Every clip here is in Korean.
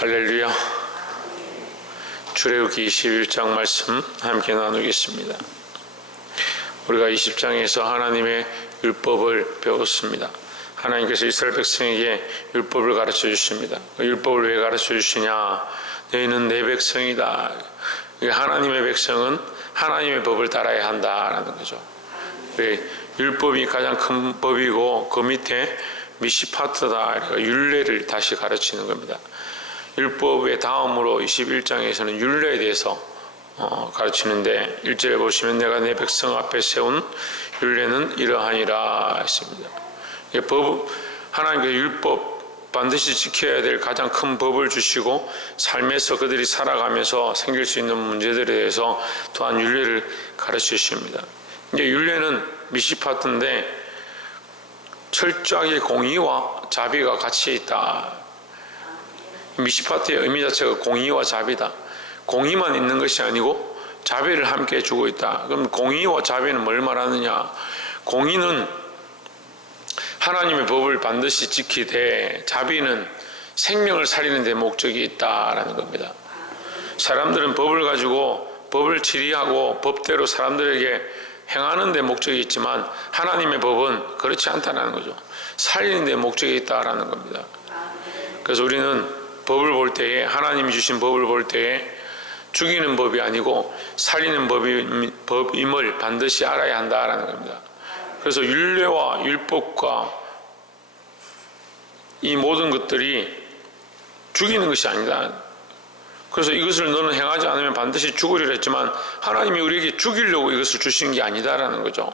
할렐루야. 출애굽기 21장 말씀 함께 나누겠습니다. 우리가 20장에서 하나님의 율법을 배웠습니다. 하나님께서 이스라엘 백성에게 율법을 가르쳐 주십니다. 율법을 왜 가르쳐 주시냐? 너희는 내 백성이다. 하나님의 백성은 하나님의 법을 따라야 한다라는 거죠. 율법이 가장 큰 법이고 그 밑에 미시파트다, 율례를 다시 가르치는 겁니다. 율법의 다음으로 21장에서는 율례에 대해서 가르치는데 1절에 보시면 내가 내 백성 앞에 세운 율례는 이러하니라 했습니다. 하나님의 율법 반드시 지켜야 될 가장 큰 법을 주시고 삶에서 그들이 살아가면서 생길 수 있는 문제들에 대해서 또한 율례를 가르쳐 주십니다. 이제 율례는 미시파트인데 철저하게 공의와 자비가 같이 있다. 미시파트의 의미 자체가 공의와 자비다. 공의만 있는 것이 아니고 자비를 함께 주고 있다. 그럼 공의와 자비는 뭘 말하느냐? 공의는 하나님의 법을 반드시 지키되 자비는 생명을 살리는 데 목적이 있다라는 겁니다. 사람들은 법을 가지고 법을 치리하고 법대로 사람들에게 행하는 데 목적이 있지만 하나님의 법은 그렇지 않다는 거죠. 살리는 데 목적이 있다라는 겁니다. 그래서 우리는 법을 볼 때에, 하나님이 주신 법을 볼 때에 죽이는 법이 아니고 살리는 법임을 반드시 알아야 한다라는 겁니다. 그래서 율례와 율법과 이 모든 것들이 죽이는 것이 아니다. 그래서 이것을 너는 행하지 않으면 반드시 죽으리라 했지만 하나님이 우리에게 죽이려고 이것을 주신 게 아니다라는 거죠.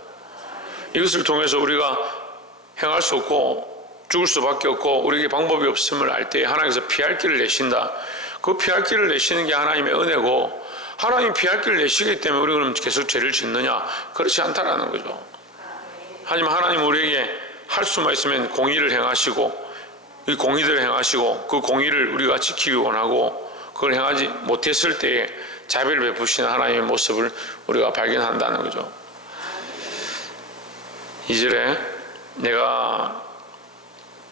이것을 통해서 우리가 행할 수 없고 죽을 수밖에 없고 우리에게 방법이 없음을 알 때 하나님께서 피할 길을 내신다. 그 피할 길을 내시는 게 하나님의 은혜고, 하나님이 피할 길을 내시기 때문에 우리는 계속 죄를 짓느냐? 그렇지 않다라는 거죠. 하지만 하나님 우리에게 할 수만 있으면 공의를 행하시고 이 공의대로 행하시고 그 공의를 우리가 지키기 원하고 그걸 행하지 못했을 때에 자비를 베푸시는 하나님의 모습을 우리가 발견한다는 거죠. 2절에 내가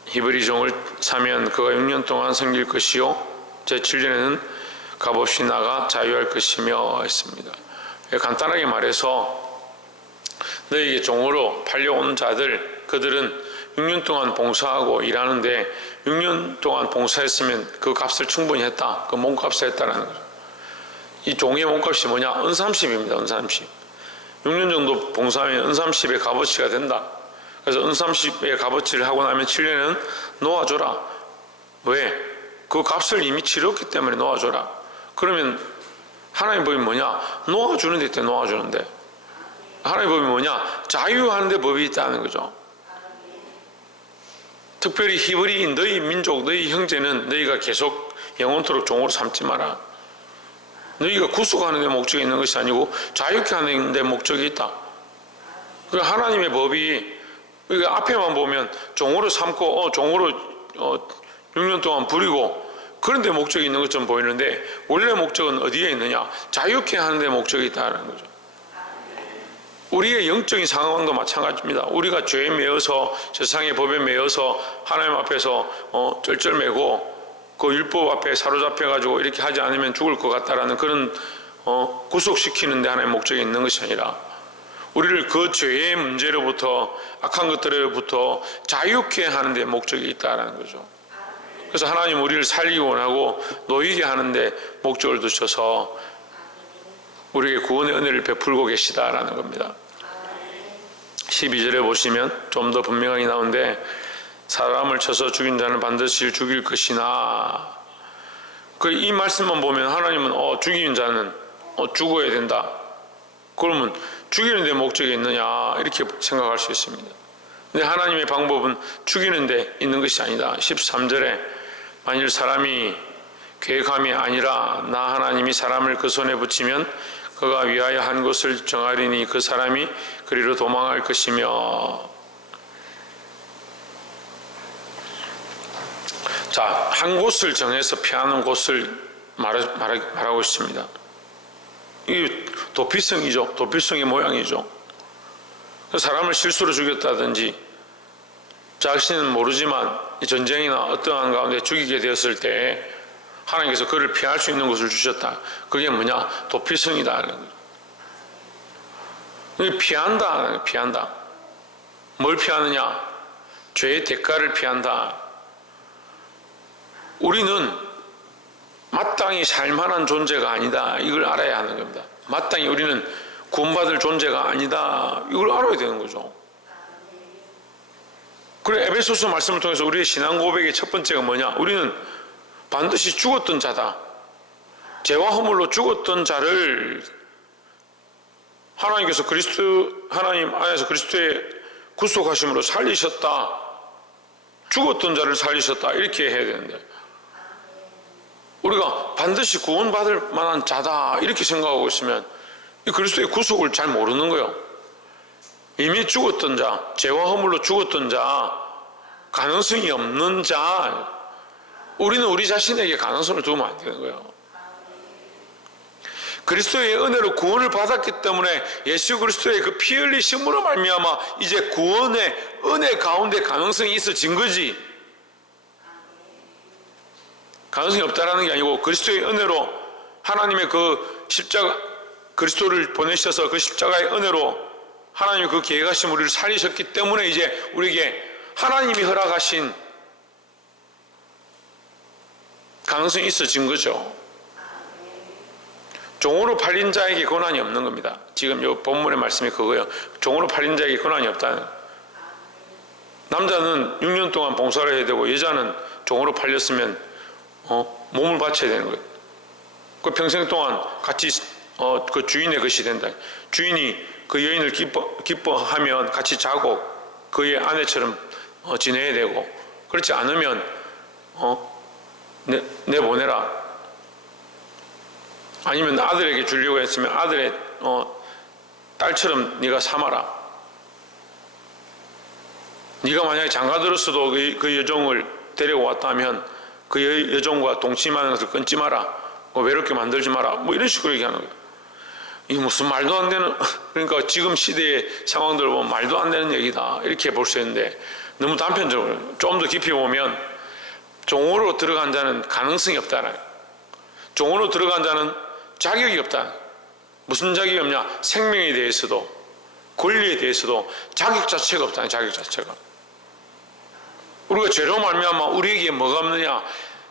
히브리 종을 사면 그가 6년 동안 섬길 것이요 제7년에는 값없이 나가 자유할 것이며 했습니다. 간단하게 말해서 너에게 종으로 팔려온 자들, 그들은 6년 동안 봉사하고 일하는데 6년 동안 봉사했으면 그 값을 충분히 했다. 그 몸값을 했다는 거죠. 이 종의 몸값이 뭐냐? 은삼십입니다. 은삼십. 6년 정도 봉사하면 은삼십의 값어치가 된다. 그래서 은삼십의 값어치를 하고 나면 7년은 놓아줘라. 왜? 그 값을 이미 치렀기 때문에 놓아줘라. 그러면 하나님의 법이 뭐냐? 놓아주는 데 있대. 놓아주는데. 하나님의 법이 뭐냐? 자유하는 데 법이 있다는 거죠. 특별히 히브리인 너희 민족, 너희 형제는 너희가 계속 영원토록 종으로 삼지 마라. 너희가 구속하는 데 목적이 있는 것이 아니고 자유케 하는 데 목적이 있다. 하나님의 법이 우리가 앞에만 보면 종으로 삼고 종으로 6년 동안 부리고 그런 데 목적이 있는 것처럼 보이는데 원래 목적은 어디에 있느냐? 자유케 하는 데 목적이 있다는 거죠. 우리의 영적인 상황도 마찬가지입니다. 우리가 죄에 매여서 세상의 법에 매여서 하나님 앞에서 쩔쩔매고 그 율법 앞에 사로잡혀가지고 이렇게 하지 않으면 죽을 것 같다라는 그런 구속시키는 데 하나의 목적이 있는 것이 아니라 우리를 그 죄의 문제로부터 악한 것들로부터 자유케 하는 데 목적이 있다라는 거죠. 그래서 하나님 우리를 살리기 원하고 놓이게 하는 데 목적을 두셔서 우리에게 구원의 은혜를 베풀고 계시다라는 겁니다. 12절에 보시면 좀 더 분명하게 나오는데 사람을 쳐서 죽인 자는 반드시 죽일 것이나, 이 말씀만 보면 하나님은 죽이는 자는 죽어야 된다. 그러면 죽이는 데 목적이 있느냐 이렇게 생각할 수 있습니다. 근데 하나님의 방법은 죽이는 데 있는 것이 아니다. 13절에 만일 사람이 계획함이 아니라 나 하나님이 사람을 그 손에 붙이면 그가 위하여 한 곳을 정하리니 그 사람이 그리로 도망할 것이며. 자, 한 곳을 정해서 피하는 곳을 말하고 있습니다. 이게 도피성이죠. 도피성의 모양이죠. 사람을 실수로 죽였다든지 자신은 모르지만 이 전쟁이나 어떠한 가운데 죽이게 되었을 때 하나님께서 그를 피할 수 있는 것을 주셨다. 그게 뭐냐? 도피성이다. 피한다. 피한다. 뭘 피하느냐? 죄의 대가를 피한다. 우리는 마땅히 살만한 존재가 아니다. 이걸 알아야 하는 겁니다. 마땅히 우리는 구원받을 존재가 아니다. 이걸 알아야 되는 거죠. 그래, 에베소서 말씀을 통해서 우리의 신앙 고백의 첫 번째가 뭐냐? 우리는 반드시 죽었던 자다. 죄와 허물로 죽었던 자를 하나님께서 하나님 안에서 그리스도의 구속하심으로 살리셨다. 죽었던 자를 살리셨다. 이렇게 해야 되는데, 우리가 반드시 구원받을 만한 자다 이렇게 생각하고 있으면 이 그리스도의 구속을 잘 모르는 거예요. 이미 죽었던 자, 죄와 허물로 죽었던 자, 가능성이 없는 자, 우리는 우리 자신에게 가능성을 두면 안 되는 거예요. 그리스도의 은혜로 구원을 받았기 때문에 예수 그리스도의 그 피 흘리심으로 말미암아 이제 구원의 은혜 가운데 가능성이 있어진 거지. 가능성이 없다라는 게 아니고 그리스도의 은혜로 하나님의 그 십자가, 그리스도를 보내셔서 그 십자가의 은혜로 하나님의 그 계획하신 우리를 살리셨기 때문에 이제 우리에게 하나님이 허락하신 가능성이 있어진 거죠. 종으로 팔린 자에게 권한이 없는 겁니다. 지금 이 본문의 말씀이 그거예요. 종으로 팔린 자에게 권한이 없다는. 남자는 6년 동안 봉사를 해야 되고 여자는 종으로 팔렸으면 몸을 바쳐야 되는 거예요. 그 평생 동안 같이 그 주인의 것이 된다. 주인이 그 여인을 기뻐하면 같이 자고 그의 아내처럼 지내야 되고, 그렇지 않으면 내보내라. 아니면 아들에게 주려고 했으면 아들의 딸처럼 네가 삼아라. 네가 만약에 장가들었어도 그 여종을 데리고 왔다면 그 여종과 동침하는 것을 끊지 마라. 외롭게 만들지 마라. 뭐 이런 식으로 얘기하는 거예요. 이게 무슨 말도 안 되는, 그러니까 지금 시대의 상황들을 보면 말도 안 되는 얘기다 이렇게 볼 수 있는데, 너무 단편적으로 좀 더 깊이 보면 종으로 들어간 자는 가능성이 없다. 종으로 들어간 자는 자격이 없다. 무슨 자격이 없냐? 생명에 대해서도 권리에 대해서도 자격 자체가 없다. 자격 자체가. 우리가 죄로 말미암아 우리에게 뭐가 없느냐?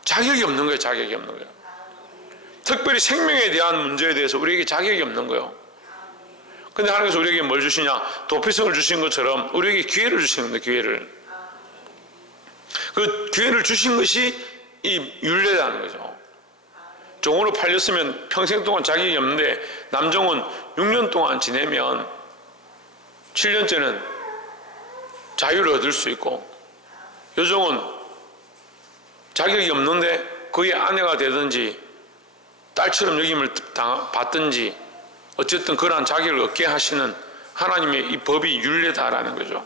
자격이 없는 거예요. 자격이 없는 거예요. 특별히 생명에 대한 문제에 대해서 우리에게 자격이 없는 거예요. 근데 하나님께서 우리에게 뭘 주시냐? 도피성을 주신 것처럼 우리에게 기회를 주시는 거예요. 기회를. 그 기회를 주신 것이 이 율례라는 거죠. 종으로 팔렸으면 평생 동안 자격이 없는데, 남종은 6년 동안 지내면 7년째는 자유를 얻을 수 있고, 여종은 자격이 없는데 그의 아내가 되든지 딸처럼 여김을 받든지 어쨌든 그러한 자격을 얻게 하시는 하나님의 이 법이 율례다라는 거죠.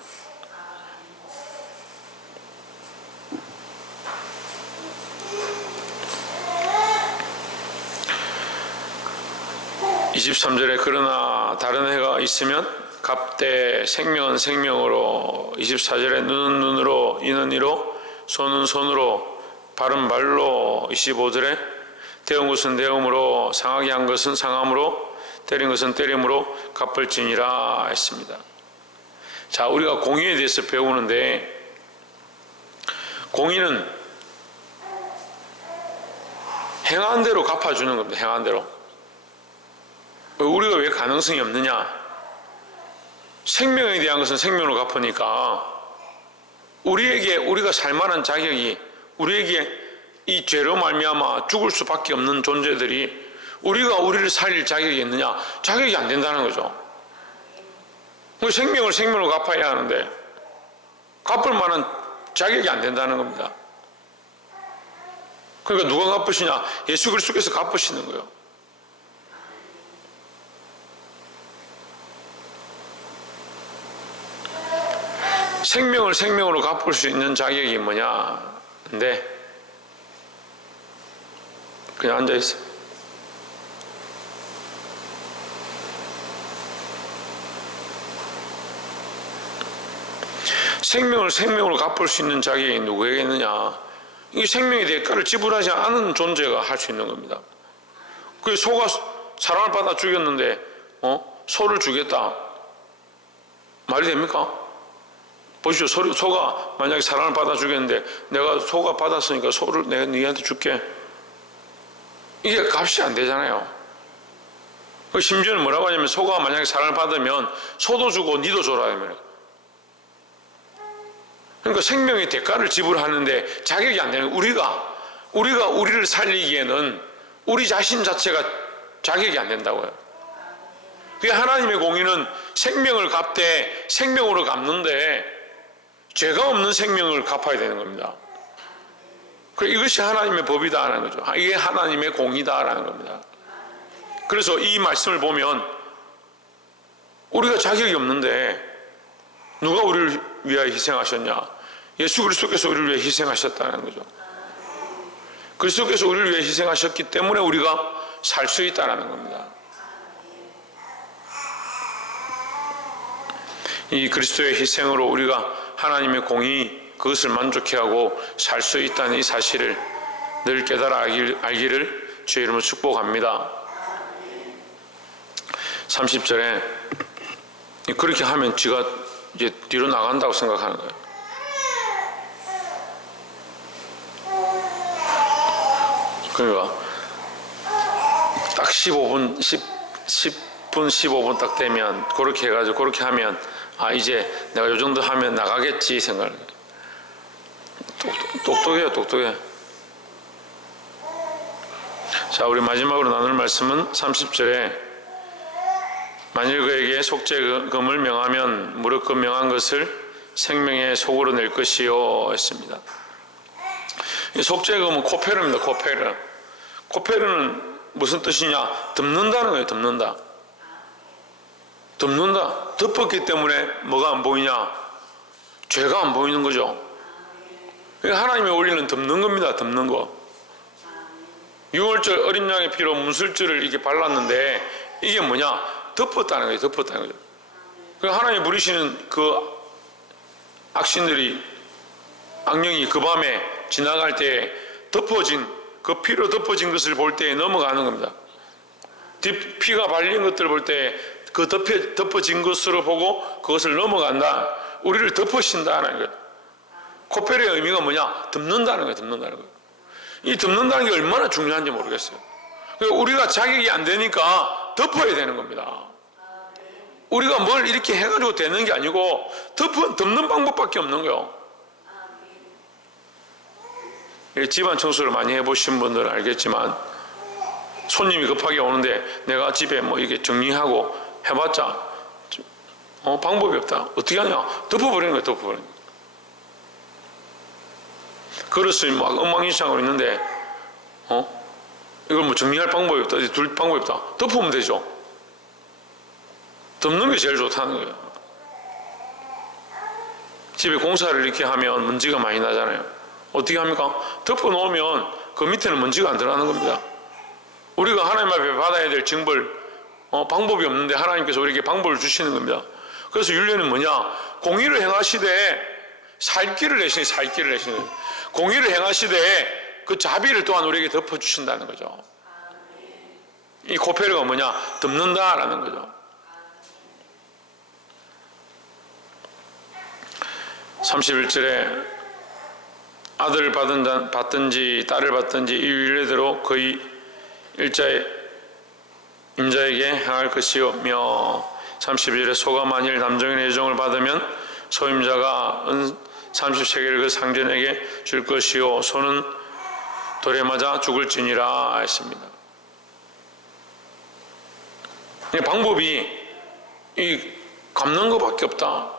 (23절에) 그러나 다른 해가 있으면 갑대 생명은 생명으로, 24절에 눈은 눈으로, 이는 이로, 손은 손으로, 발은 발로, 25절에 대은 것은 대음으로, 상하게 한 것은 상함으로, 때린 것은 때림으로 갚을지니라 했습니다. 자, 우리가 공의에 대해서 배우는데, 공의는 행한 대로 갚아주는 겁니다. 행한 대로. 우리가 왜 가능성이 없느냐? 생명에 대한 것은 생명으로 갚으니까 우리에게 우리가 살만한 자격이, 우리에게 이 죄로 말미암아 죽을 수밖에 없는 존재들이 우리가 우리를 살릴 자격이 있느냐? 자격이 안 된다는 거죠. 생명을 생명으로 갚아야 하는데 갚을 만한 자격이 안 된다는 겁니다. 그러니까 누가 갚으시냐? 예수 그리스도께서 갚으시는 거예요. 생명을 생명으로 갚을 수 있는 자격이 뭐냐? 근데 그냥 앉아있어. 생명을 생명으로 갚을 수 있는 자격이 누구에게 있느냐? 이 생명의 대가를 지불하지 않은 존재가 할 수 있는 겁니다. 그 소가 사랑을 받아 죽였는데 소를 주겠다 말이 됩니까? 보십시오. 소가 만약에 사랑을 받아 죽였는데 내가 소가 받았으니까 소를 내가 너희한테 줄게, 이게 값이 안 되잖아요. 심지어는 뭐라고 하냐면 소가 만약에 사랑을 받으면 소도 주고 니도 줘라 하면, 그러니까 생명의 대가를 지불하는데 자격이 안 되는, 우리가 우리를 살리기에는 우리 자신 자체가 자격이 안 된다고요. 그게 하나님의 공의는 생명을 갚되 생명으로 갚는데 죄가 없는 생명을 갚아야 되는 겁니다. 이것이 하나님의 법이다라는 거죠. 이게 하나님의 공의다라는 겁니다. 그래서 이 말씀을 보면 우리가 자격이 없는데 누가 우리를 위하여 희생하셨냐? 예수 그리스도께서 우리를 위해 희생하셨다는 거죠. 그리스도께서 우리를 위해 희생하셨기 때문에 우리가 살 수 있다는 겁니다. 이 그리스도의 희생으로 우리가 하나님의 공의, 그것을 만족해하고 살 수 있다는 이 사실을 늘 깨달아 알기를 주의 이름으로 축복합니다. 30절에 그렇게 하면 지가 이제 뒤로 나간다고 생각하는 거예요. 그러니까 딱 15분 15분 딱 되면 그렇게 해가지고 그렇게 하면 이제 내가 요 정도 하면 나가겠지 생각을. 똑똑해. 자, 우리 마지막으로 나눌 말씀은 30절에 만일 그에게 속죄금을 명하면 무릇금 명한 것을 생명의 속으로 낼 것이요 했습니다. 이 속죄금은 코페르입니다. 코페르는 무슨 뜻이냐? 덮는다는 거예요. 덮는다. 덮었기 때문에 뭐가 안 보이냐? 죄가 안 보이는 거죠. 하나님의 원리는 덮는 겁니다. 덮는 거. 6월절 어린 양의 피로 문술줄을 이렇게 발랐는데 이게 뭐냐? 덮었다는 거예요. 덮었다는 거죠. 하나님이 부리시는 그 악신들이, 악령이 그 밤에 지나갈 때 덮어진, 그 피로 덮어진 것을 볼 때 넘어가는 겁니다. 피가 발린 것들을 볼 때 그 덮어진 것으로 보고 그것을 넘어간다. 우리를 덮으신다는 거예요. 코펠의 의미가 뭐냐? 덮는다는 거예요. 이 덮는다는 게 얼마나 중요한지 모르겠어요. 우리가 자격이 안 되니까 덮어야 되는 겁니다. 우리가 뭘 이렇게 해가지고 되는 게 아니고 덮는 방법밖에 없는 거예요. 집안 청소를 많이 해보신 분들은 알겠지만 손님이 급하게 오는데 내가 집에 뭐 이렇게 정리하고 해봤자 방법이 없다. 어떻게 하냐? 덮어버리는 거예요. 덮어버리는 거예요. 그릇을 막 엉망진창으로 있는데 이걸 뭐 정리할 방법이 없다. 둘 방법이 없다. 덮으면 되죠. 덮는 게 제일 좋다는 거예요. 집에 공사를 이렇게 하면 먼지가 많이 나잖아요. 어떻게 합니까? 덮어놓으면 그 밑에는 먼지가 안 들어가는 겁니다. 우리가 하나님 앞에 받아야 될 징벌 방법이 없는데 하나님께서 우리에게 방법을 주시는 겁니다. 그래서 율례는 뭐냐? 공의를 행하시되 살 길을 내시는 공의를 행하시되 그 자비를 또한 우리에게 덮어주신다는 거죠. 이 코페르가 뭐냐? 덮는다라는 거죠. 31절에 아들을 받든지 딸을 받든지 이 율례대로 그의 임자에게 행할 것이며 32절에 소가 만일 남종의 애정을 받으면 소임자가 은 30세겔을 그 상전에게 줄 것이요 소는 돌에 맞아 죽을지니라 했습니다. 방법이 이 갚는 것밖에 없다.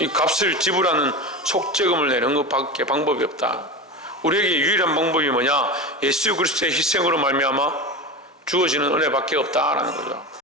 이 값을 지불하는 속죄금을 내는 것밖에 방법이 없다. 우리에게 유일한 방법이 뭐냐? 예수 그리스도의 희생으로 말미암아 주어지는 은혜밖에 없다라는 거죠.